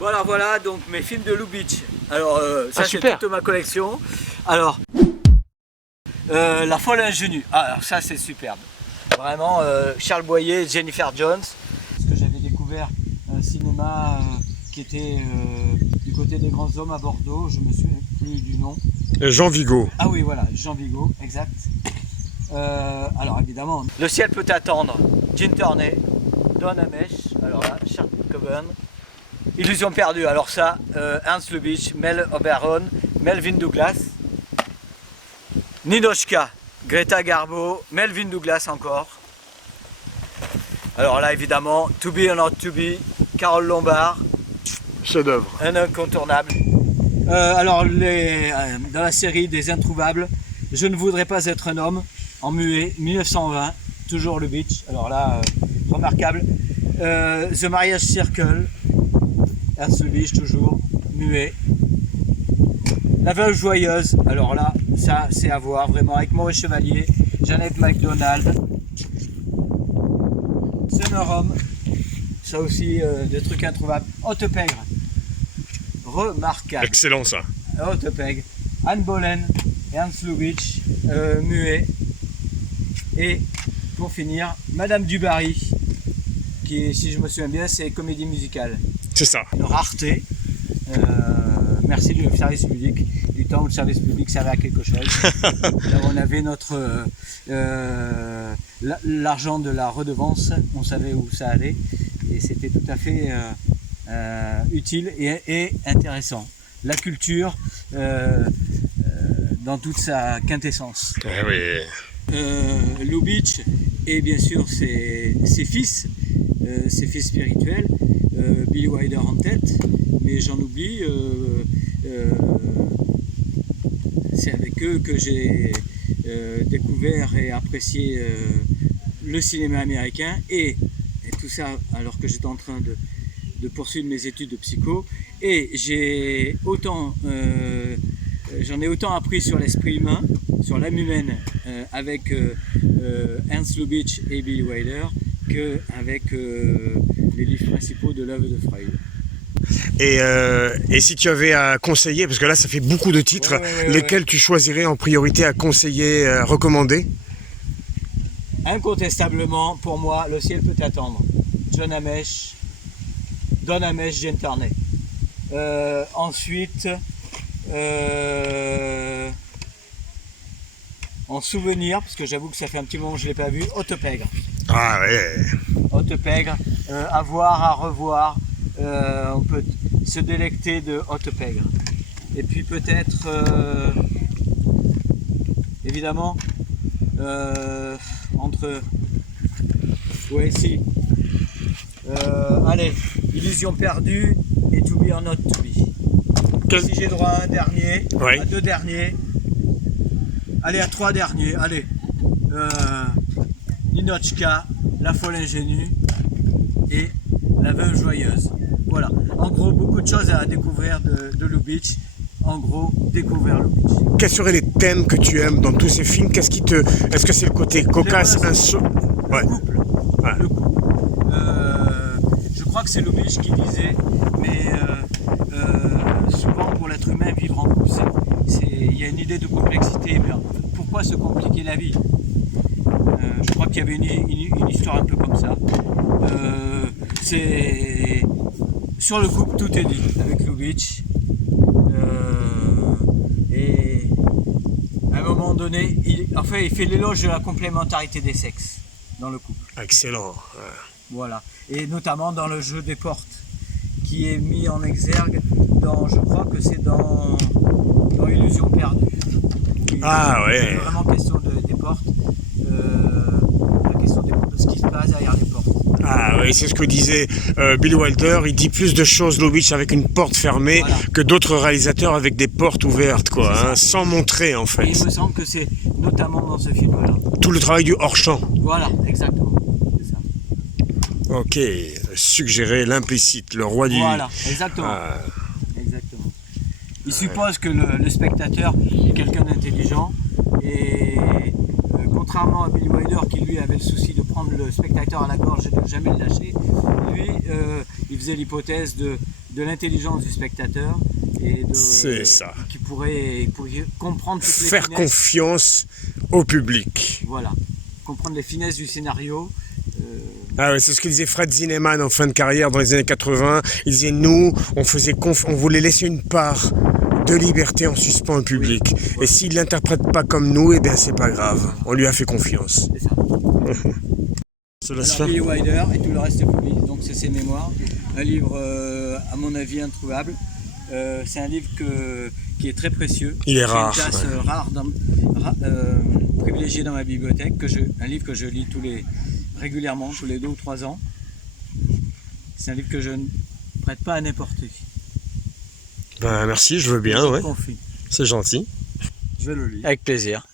Voilà, donc mes films de Lubitsch. Alors, ça c'est super. toute ma collection. Alors, La folle ingénue. Ah, alors ça c'est superbe. Vraiment, Charles Boyer, Jennifer Jones. Parce que j'avais découvert un cinéma qui était du côté des grands hommes à Bordeaux. Je me souviens plus du nom. Jean Vigo. Ah oui, voilà, Jean Vigo, exact. Alors évidemment, Le ciel peut attendre, Gene Tierney, Don Ameche, alors là, Charles Coburn, Illusion perdue, alors ça, Ernst Lubitsch, Mel Oberon, Melvyn Douglas, Ninochka, Greta Garbo, Melvyn Douglas encore. Alors là évidemment, To Be or Not To Be, Carole Lombard, Chef-d'œuvre. un incontournable. Alors dans la série des Introuvables, Je ne voudrais pas être un homme, en muet, 1920, toujours Lubitsch, alors là, remarquable. The Marriage Circle, Ernst Lubitsch toujours, muet. La Veuve Joyeuse, alors là, ça c'est à voir vraiment, avec Maurice Chevalier, Jeannette MacDonald. Sonorum, ça aussi, des trucs introuvables. Haute Pègre, remarquable. Excellent ça. Haute Pègre, Anne Boleyn, Ernst Lubitsch, muet. Et pour finir, Madame du Barry, qui, si je me souviens bien, c'est comédie musicale. C'est ça. Une rareté. Merci du service public, du temps où le service public servait à quelque chose. Là, on avait notre l'argent de la redevance, on savait où ça allait, et c'était tout à fait utile et intéressant. La culture dans toute sa quintessence. Eh oui. Lubitsch et bien sûr ses fils spirituels, Billy Wilder en tête, mais j'en oublie, c'est avec eux que j'ai découvert et apprécié le cinéma américain et tout ça alors que j'étais en train de poursuivre mes études de psycho, et j'en ai autant appris sur l'esprit humain, sur l'âme humaine avec Ernst Lubitsch et Billy Wilder qu'avec les livres principaux de l'œuvre de Freud. Et si tu avais à conseiller, parce que là ça fait beaucoup de titres, lesquels tu choisirais en priorité à conseiller, recommander? Incontestablement, pour moi, Le ciel peut attendre. Don Ameche, Gene Tierney. Ensuite, en souvenir, parce que j'avoue que ça fait un petit moment que je ne l'ai pas vu, Haute Pègre. Ah ouais. Haute Pègre, à voir, à revoir. On peut se délecter de Haute Pègre. Et puis peut-être, évidemment, entre... Ouais, si. Allez, Illusion perdue et To Be or Not To Be. Si j'ai droit à un dernier, à deux derniers, allez, à trois derniers, allez. Ninochka, La folle ingénue et La Veuve Joyeuse. Voilà, en gros, beaucoup de choses à découvrir de Lubitsch. En gros, découvrir Lubitsch. Quels seraient les thèmes que tu aimes dans tous ces films? Qu'est-ce qui te... Est-ce que c'est le côté cocasse, le couple. Ouais. Le couple. Je crois que c'est Lubitsch qui disait, mais souvent pour l'être humain, vivre en couple, il y a une idée de complexité. Mais pourquoi se compliquer la vie? Je crois qu'il y avait une histoire un peu comme ça. Sur le couple, tout est dit avec Lubitsch. Et à un moment donné, il fait l'éloge de la complémentarité des sexes dans le couple. Excellent. Voilà. Et notamment dans le jeu des portes, qui est mis en exergue je crois que c'est dans Illusion perdue. Ah ouais. C'est vraiment question des portes, la question de ce qui se passe derrière les portes. Ah oui, c'est ce que disait Billy Wilder. Il dit plus de choses Lubitsch avec une porte fermée que d'autres réalisateurs avec des portes ouvertes, quoi, hein, sans montrer en fait. Et il me semble que c'est notamment dans ce film-là. Tout le travail du hors-champ. Voilà, exactement. C'est ça. Ok, suggérer l'implicite, le roi du... Voilà, exactement. Exactement. Il suppose que le spectateur est quelqu'un d'intelligent et contrairement à Billy Wilder qui lui avait le souci de prendre le spectateur à la gorge et de ne jamais le lâcher, lui il faisait l'hypothèse de l'intelligence du spectateur et C'est ça. qui pourrait comprendre toutes les Faire finesses. confiance au public. Voilà, comprendre les finesses du scénario. Ah ouais, c'est ce que disait Fred Zinnemann en fin de carrière dans les années 80. Il disait, nous, on voulait laisser une part de liberté en suspens au public. Oui. Et s'il l'interprète pas comme nous, eh bien c'est pas grave. On lui a fait confiance. C'est ça. Ça laisse Alors, faire. Billy Wilder et tout le reste est publié. Donc c'est ses mémoires. Un livre, à mon avis, introuvable. C'est un livre qui est très précieux. Il est J'ai rare. une place rare, privilégiée dans ma bibliothèque. Un livre que je lis régulièrement, tous les 2 ou 3 ans. C'est un livre que je ne prête pas à n'importe qui. Ben, merci, je veux bien, Je ouais. confie. C'est gentil. Je le lis. Avec plaisir.